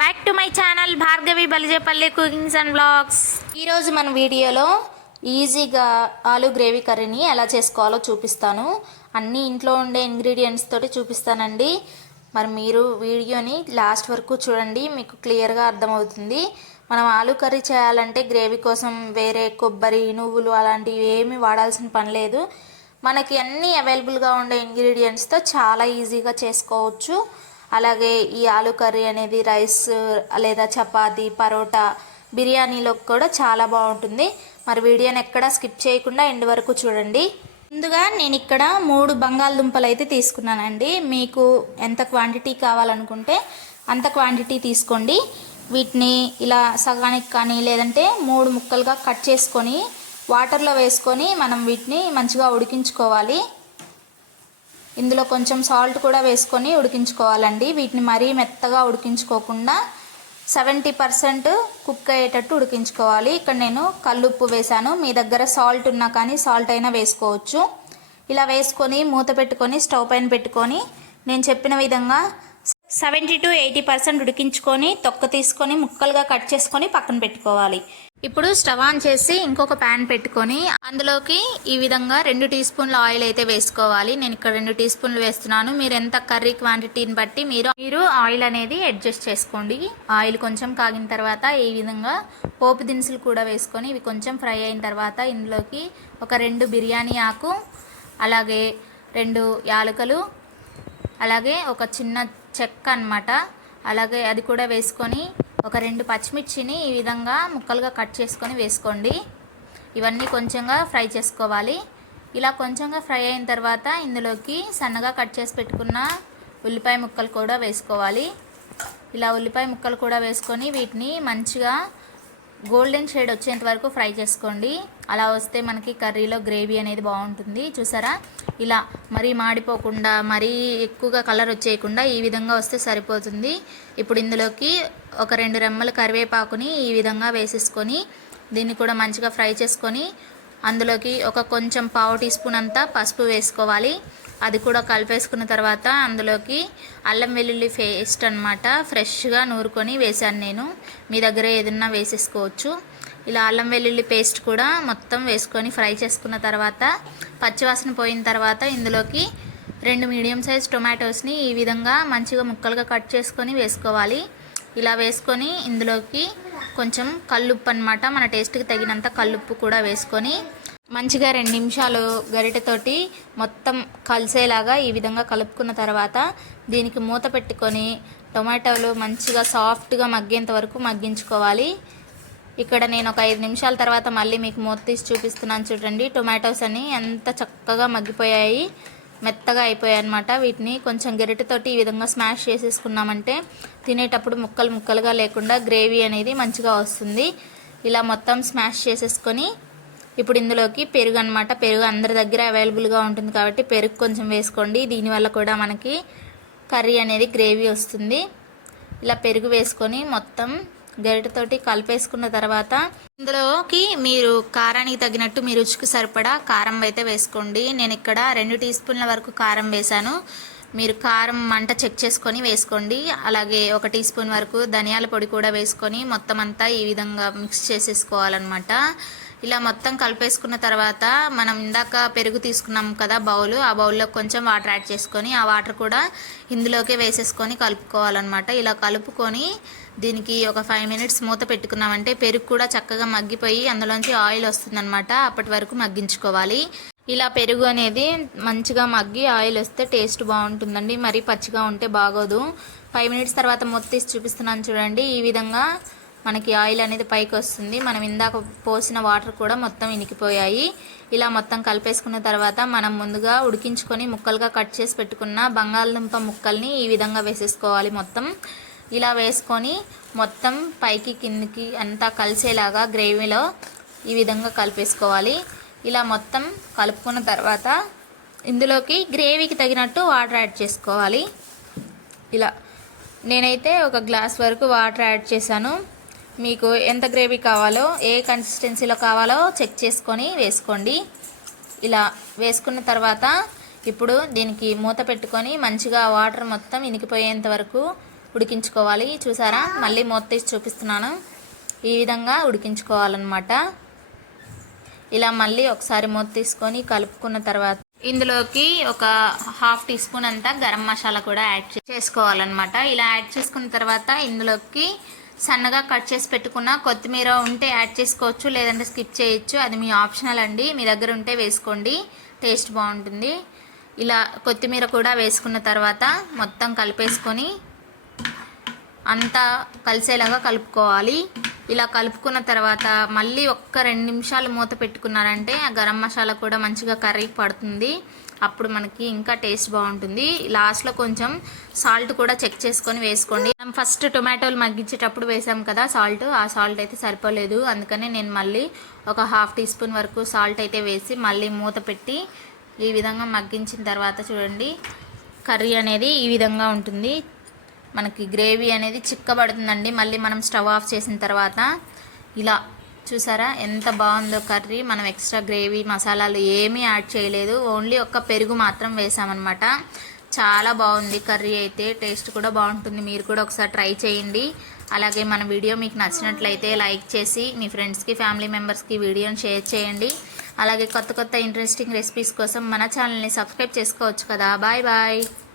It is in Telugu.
Back to my channel Bhargavi Balijepalli cookings and blogs. ఈరోజు మన వీడియోలో ఈజీగా ఆలు గ్రేవీ కర్రీని ఎలా చేసుకోవాలో చూపిస్తాను. అన్నీ ఇంట్లో ఉండే ఇంగ్రీడియంట్స్ తోటి చూపిస్తానండి. మరి మీరు వీడియోని లాస్ట్ వరకు చూడండి మీకు క్లియర్గా అర్థమవుతుంది. మనం ఆలు కర్రీ చేయాలంటే గ్రేవీ కోసం వేరే కొబ్బరి నువ్వులు అలాంటివి ఏమీ వాడాల్సిన పని లేదు. మనకి అన్నీ అవైలబుల్గా ఉండే ఇంగ్రీడియంట్స్తో చాలా ఈజీగా చేసుకోవచ్చు. అలాగే ఈ ఆలు కర్రీ అనేది రైస్ లేదా చపాతి పరోటా బిర్యానీలో కూడా చాలా బాగుంటుంది. మరి వీడియోని ఎక్కడా స్కిప్ చేయకుండా ఎండ్ వరకు చూడండి. ముందుగా నేను ఇక్కడ మూడు బంగాళదుంపలు అయితే తీసుకున్నానండి. మీకు ఎంత క్వాంటిటీ కావాలనుకుంటే అంత క్వాంటిటీ తీసుకోండి. వీటిని ఇలా సగానికి కానీ లేదంటే మూడు ముక్కలుగా కట్ చేసుకొని వాటర్లో వేసుకొని మనం వీటిని మంచిగా ఉడికించుకోవాలి. ఇందులో కొంచెం సాల్ట్ కూడా వేసుకొని ఉడికించుకోవాలండి. వీటిని మరీ మెత్తగా ఉడికించుకోకుండా సెవెంటీ పర్సెంట్ కుక్ అయ్యేటట్టు ఉడికించుకోవాలి. ఇక్కడ నేను కల్లుప్పు వేశాను. మీ దగ్గర సాల్ట్ ఉన్నా కానీ సాల్ట్ అయినా వేసుకోవచ్చు. ఇలా వేసుకొని మూత పెట్టుకొని స్టవ్ పైన పెట్టుకొని నేను చెప్పిన విధంగా సెవెంటీ టు ఎయిటీ పర్సెంట్ ఉడికించుకొని తొక్క తీసుకొని ముక్కలుగా కట్ చేసుకొని పక్కన పెట్టుకోవాలి. ఇప్పుడు స్టవ్ ఆన్ చేసి ఇంకొక ప్యాన్ పెట్టుకొని అందులోకి ఈ విధంగా రెండు టీ స్పూన్ల ఆయిల్ అయితే వేసుకోవాలి. నేను ఇక్కడ రెండు టీ స్పూన్లు వేస్తున్నాను. మీరు ఎంత కర్రీ క్వాంటిటీని బట్టి మీరు మీరు ఆయిల్ అనేది అడ్జస్ట్ చేసుకోండి. ఆయిల్ కొంచెం కాగిన తర్వాత ఈ విధంగా పోపు దినుసులు కూడా వేసుకొని ఇవి కొంచెం ఫ్రై అయిన తర్వాత ఇందులోకి ఒక రెండు బిర్యానీ ఆకు అలాగే రెండు యాలకులు అలాగే ఒక చిన్న చెక్క అన్నమాట. అలాగే అది కూడా వేసుకొని ఒక రెండు పచ్చిమిర్చిని ఈ విధంగా ముక్కలుగా కట్ చేసుకొని వేసుకోండి. ఇవన్నీ కొంచెంగా ఫ్రై చేసుకోవాలి. ఇలా కొంచెంగా ఫ్రై అయిన తర్వాత ఇందులోకి సన్నగా కట్ చేసి పెట్టుకున్న ఉల్లిపాయ ముక్కలు కూడా వేసుకోవాలి. ఇలా ఉల్లిపాయ ముక్కలు కూడా వేసుకొని వీటిని మంచిగా గోల్డెన్ షేడ్ వచ్చేంత వరకు ఫ్రై చేసుకోండి. అలా వస్తే మనకి కర్రీలో గ్రేవీ అనేది బాగుంటుంది. చూసారా? ఇలా మరీ మాడిపోకుండా మరీ ఎక్కువగా కలర్ వచ్చేయకుండా ఈ విధంగా వస్తే సరిపోతుంది. ఇప్పుడు ఇందులోకి ఒక రెండు రెమ్మల కరివేపాకుని ఈ విధంగా వేసేసుకొని దీన్ని కూడా మంచిగా ఫ్రై చేసుకొని అందులోకి ఒక కొంచెం పావు టీ స్పూన్ అంతా పసుపు వేసుకోవాలి. అది కూడా కలిపేసుకున్న తర్వాత అందులోకి అల్లం వెల్లుల్లి పేస్ట్ అనమాట ఫ్రెష్గా నూరుకొని వేశాను నేను. మీ దగ్గర ఏదన్నా వేసేసుకోవచ్చు. ఇలా అల్లం వెల్లుల్లి పేస్ట్ కూడా మొత్తం వేసుకొని ఫ్రై చేసుకున్న తర్వాత పచ్చివాసన పోయిన తర్వాత ఇందులోకి రెండు మీడియం సైజ్ టొమాటోస్ని ఈ విధంగా మంచిగా ముక్కలుగా కట్ చేసుకొని వేసుకోవాలి. ఇలా వేసుకొని ఇందులోకి కొంచెం కల్లుప్పు అనమాట మన టేస్ట్కి తగినంత కల్లుప్పు కూడా వేసుకొని మంచిగా రెండు నిమిషాలు గరిటెతోటి మొత్తం కలిసేలాగా ఈ విధంగా కలుపుకున్న తర్వాత దీనికి మూత పెట్టుకొని టొమాటోలు మంచిగా సాఫ్ట్గా మగ్గేంత వరకు మగ్గించుకోవాలి. ఇక్కడ నేను ఒక ఐదు నిమిషాల తర్వాత మళ్ళీ మీకు మూత తీసి చూపిస్తున్నాను చూడండి. టొమాటోస్ అని ఎంత చక్కగా మగ్గిపోయాయి. మెత్తగా అయిపోయాయి అనమాట వీటిని కొంచెం గరిటెతోటి ఈ విధంగా స్మాష్ చేసేసుకున్నామంటే తినేటప్పుడు ముక్కలు ముక్కలుగా లేకుండా గ్రేవీ అనేది మంచిగా వస్తుంది. ఇలా మొత్తం స్మాష్ చేసేసుకొని ఇప్పుడు ఇందులోకి పెరుగు అనమాట పెరుగు అందరి దగ్గర అవైలబుల్గా ఉంటుంది కాబట్టి పెరుగు కొంచెం వేసుకోండి. దీనివల్ల కూడా మనకి కర్రీ అనేది గ్రేవీ వస్తుంది. ఇలా పెరుగు వేసుకొని మొత్తం గరిటెతోటి కలిపేసుకున్న తర్వాత ఇందులోకి మీరు కారానికి తగినట్టు మీ రుచికి సరిపడా కారం అయితే వేసుకోండి. నేను ఇక్కడ రెండు టీ స్పూన్ల వరకు కారం వేశాను. మీరు కారం మంట చెక్ చేసుకొని వేసుకోండి. అలాగే ఒక టీ స్పూన్ వరకు ధనియాల పొడి కూడా వేసుకొని మొత్తం అంతా ఈ విధంగా మిక్స్ చేసేసుకోవాలన్నమాట. ఇలా మొత్తం కలిపేసుకున్న తర్వాత మనం ఇందాక పెరుగు తీసుకున్నాం కదా బౌల్ ఆ బౌల్లో కొంచెం వాటర్ యాడ్ చేసుకొని ఆ వాటర్ కూడా ఇందులోకి వేసేసుకొని కలుపుకోవాలన్నమాట. ఇలా కలుపుకొని దీనికి ఒక ఫైవ్ మినిట్స్ మూత పెట్టుకున్నామంటే పెరుగు కూడా చక్కగా మగ్గిపోయి అందులోంచి ఆయిల్ వస్తుందన్నమాట. అప్పటి వరకు మగ్గించుకోవాలి. ఇలా పెరుగు అనేది మంచిగా మగ్గి ఆయిల్ వస్తే టేస్ట్ బాగుంటుందండి. మరీ పచ్చిగా ఉంటే బాగోదు. ఫైవ్ మినిట్స్ తర్వాత మూత తీసి చూపిస్తున్నాను చూడండి. ఈ విధంగా మనకి ఆయిల్ అనేది పైకి వస్తుంది. మనం ఇందాక పోసిన వాటర్ కూడా మొత్తం ఇనికిపోయాయి. ఇలా మొత్తం కలిపేసుకున్న తర్వాత మనం ముందుగా ఉడికించుకొని ముక్కలుగా కట్ చేసి పెట్టుకున్న బంగాళదుంప ముక్కల్ని ఈ విధంగా వేసేసుకోవాలి మొత్తం. ఇలా వేసుకొని మొత్తం పైకి కిందికి అంతా కలిసేలాగా గ్రేవీలో ఈ విధంగా కలిపేసుకోవాలి. ఇలా మొత్తం కలుపుకున్న తర్వాత ఇందులోకి గ్రేవీకి తగినట్టు వాటర్ యాడ్ చేసుకోవాలి. ఇలా నేనైతే ఒక గ్లాస్ వరకు వాటర్ యాడ్ చేశాను. మీకు ఎంత గ్రేవీ కావాలో ఏ కన్సిస్టెన్సీలో కావాలో చెక్ చేసుకొని వేసుకోండి. ఇలా వేసుకున్న తర్వాత ఇప్పుడు దీనికి మూత పెట్టుకొని మంచిగా వాటర్ మొత్తం ఇనికిపోయేంత వరకు ఉడికించుకోవాలి. చూసారా? మళ్ళీ మూత తీసి చూపిస్తున్నాను. ఈ విధంగా ఉడికించుకోవాలన్నమాట. ఇలా మళ్ళీ ఒకసారి మూత తీసుకొని కలుపుకున్న తర్వాత ఇందులోకి ఒక హాఫ్ టీ స్పూన్ అంతా గరం మసాలా కూడా యాడ్ చేసుకోవాలన్నమాట. ఇలా యాడ్ చేసుకున్న తర్వాత ఇందులోకి సన్నగా కట్ చేసి పెట్టుకున్న కొత్తిమీర ఉంటే యాడ్ చేసుకోవచ్చు లేదంటే స్కిప్ చేయొచ్చు. అది మీ ఆప్షనల్ అండి. మీ దగ్గర ఉంటే వేసుకోండి. టేస్ట్ బాగుంటుంది. ఇలా కొత్తిమీర కూడా వేసుకున్న తర్వాత మొత్తం కలిపేసుకొని అంతా కలిసేలాగా కలుపుకోవాలి. ఇలా కలుపుకున్న తర్వాత మళ్ళీ ఒక్క రెండు నిమిషాలు మూత పెట్టుకున్నారంటే ఆ గరం మసాలా కూడా మంచిగా కర్రీ పడుతుంది. అప్పుడు మనకి ఇంకా టేస్ట్ బాగుంటుంది. లాస్ట్లో కొంచెం సాల్ట్ కూడా చెక్ చేసుకొని వేసుకోండి. మనం ఫస్ట్ టొమాటోలు మగ్గించేటప్పుడు వేసాం కదా సాల్ట్. ఆ సాల్ట్ అయితే సరిపోలేదు. అందుకనే నేను మళ్ళీ ఒక హాఫ్ టీ స్పూన్ వరకు సాల్ట్ అయితే వేసి మళ్ళీ మూత పెట్టి ఈ విధంగా మగ్గించిన తర్వాత చూడండి కర్రీ అనేది ఈ విధంగా ఉంటుంది. మనకి గ్రేవీ అనేది చిక్కబడుతుందండి. మళ్ళీ మనం స్టవ్ ఆఫ్ చేసిన తర్వాత ఇలా చూసారా? ఎంత బాగుందో కర్రీ. మనం ఎక్స్ట్రా గ్రేవీ మసాలాలు ఏమీ యాడ్ చేయలేదు. ఓన్లీ ఒక్క పెరుగు మాత్రం వేసామన్నమాట. చాలా బాగుంది కర్రీ అయితే. టేస్ట్ కూడా బాగుంటుంది. మీరు కూడా ఒకసారి ట్రై చేయండి. అలాగే మన వీడియో మీకు నచ్చినట్లయితే లైక్ చేసి మీ ఫ్రెండ్స్కి ఫ్యామిలీ మెంబర్స్కి వీడియోని షేర్ చేయండి. అలాగే కొత్త కొత్త ఇంట్రెస్టింగ్ రెసిపీస్ కోసం మన ఛానల్ని సబ్స్క్రైబ్ చేసుకోవచ్చు కదా. Bye bye.